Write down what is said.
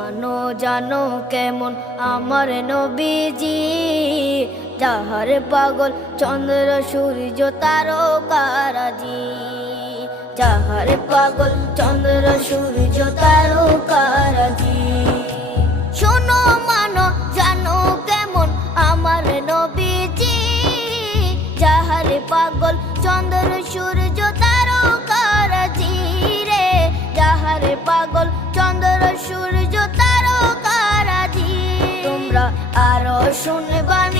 মানো জানো কেমন আমার নবীজি, যাহার পাগল চন্দ্র সূর্য তারকারাজি, যাহার পাগল চন্দ্র সূর্য তারকারাজি। শোনো মানো জানো কেমন আমার নবীজি, যাহার পাগল চন্দ্র সূর্য তারকারাজি রে, যাহার পাগল চন্দ্র সূর্য তারকারাজি। তোমরা আরো শুনবানি